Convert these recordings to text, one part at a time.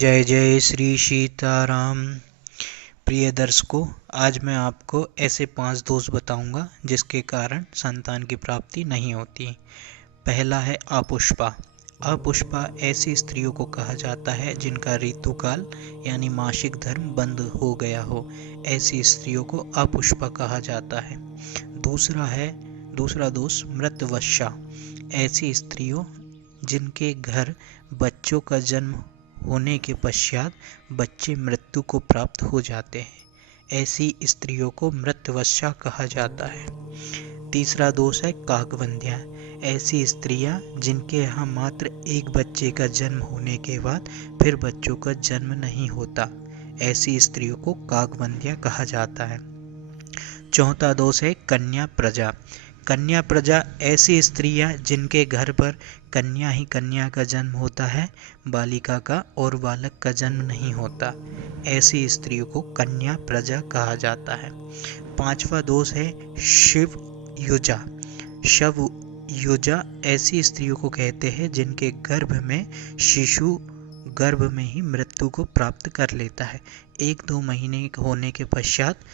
जय जय श्री सीताराम। प्रिय दर्शकों, आज मैं आपको ऐसे 5 दोष बताऊंगा जिसके कारण संतान की प्राप्ति नहीं होती। पहला है अपुष्पा। अपुष्पा ऐसी स्त्रियों को कहा जाता है जिनका ऋतुकाल यानी मासिक धर्म बंद हो गया हो। ऐसी स्त्रियों को अपुष्पा कहा जाता है। दूसरा दोष मृतवशा। ऐसी स्त्रियों जिनके घर बच्चों का जन्म होने के पश्चात बच्चे मृत्यु को प्राप्त हो जाते हैं, ऐसी स्त्रियों को मृतवशा कहा जाता है। तीसरा दोष है काकवंध्या। ऐसी स्त्रियां जिनके यहाँ मात्र एक बच्चे का जन्म होने के बाद फिर बच्चों का जन्म नहीं होता, ऐसी स्त्रियों को काकवंध्या कहा जाता है। चौथा दोष है कन्या प्रजा। कन्या प्रजा ऐसी स्त्रियां जिनके घर पर कन्या ही कन्या का जन्म होता है, बालिका का और बालक का जन्म नहीं होता, ऐसी स्त्रियों को कन्या प्रजा कहा जाता है। पांचवा दोष है शिव युजा। शव युजा ऐसी स्त्रियों को कहते हैं जिनके गर्भ में शिशु गर्भ में ही मृत्यु को प्राप्त कर लेता है। 1-2 महीने होने के पश्चात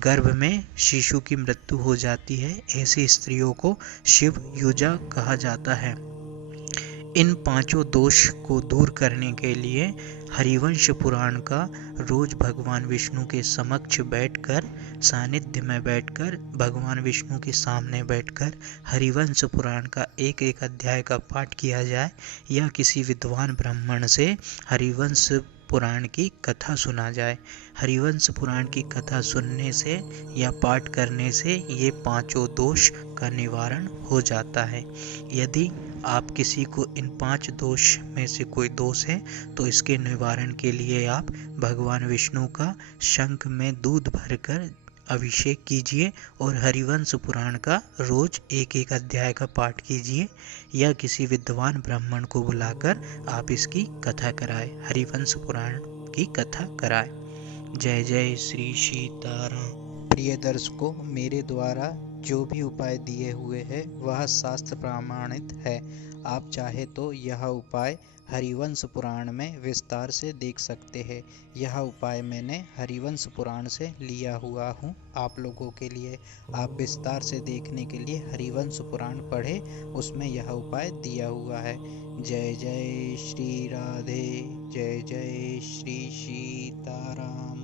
गर्भ में शिशु की मृत्यु हो जाती है, ऐसी स्त्रियों को शिव युजा कहा जाता है। इन 5 दोष को दूर करने के लिए हरिवंश पुराण का रोज भगवान विष्णु के समक्ष बैठकर, सानिध्य में बैठकर, भगवान विष्णु के सामने बैठकर हरिवंश पुराण का एक एक अध्याय का पाठ किया जाए या किसी विद्वान ब्राह्मण से हरिवंश पुराण की कथा सुना जाए। हरिवंश पुराण की कथा सुनने से या पाठ करने से ये 5 दोष का निवारण हो जाता है। यदि आप किसी को इन 5 दोष में से कोई दोष है तो इसके निवारण के लिए आप भगवान विष्णु का शंख में दूध भरकर अभिषेक कीजिए और हरिवंश पुराण का रोज एक एक अध्याय का पाठ कीजिए या किसी विद्वान ब्राह्मण को बुलाकर आप इसकी कथा कराएं, हरिवंश पुराण की कथा कराएं। जय जय श्री सीताराम। प्रिय दर्शकों, मेरे द्वारा जो भी उपाय दिए हुए हैं वह शास्त्र प्रमाणित है। आप चाहे तो यह उपाय हरिवंश पुराण में विस्तार से देख सकते हैं। यह उपाय मैंने हरिवंश पुराण से लिया हुआ हूँ आप लोगों के लिए। आप विस्तार से देखने के लिए हरिवंश पुराण पढ़े, उसमें यह उपाय दिया हुआ है। जय जय श्री राधे, जय जय श्री सीताराम।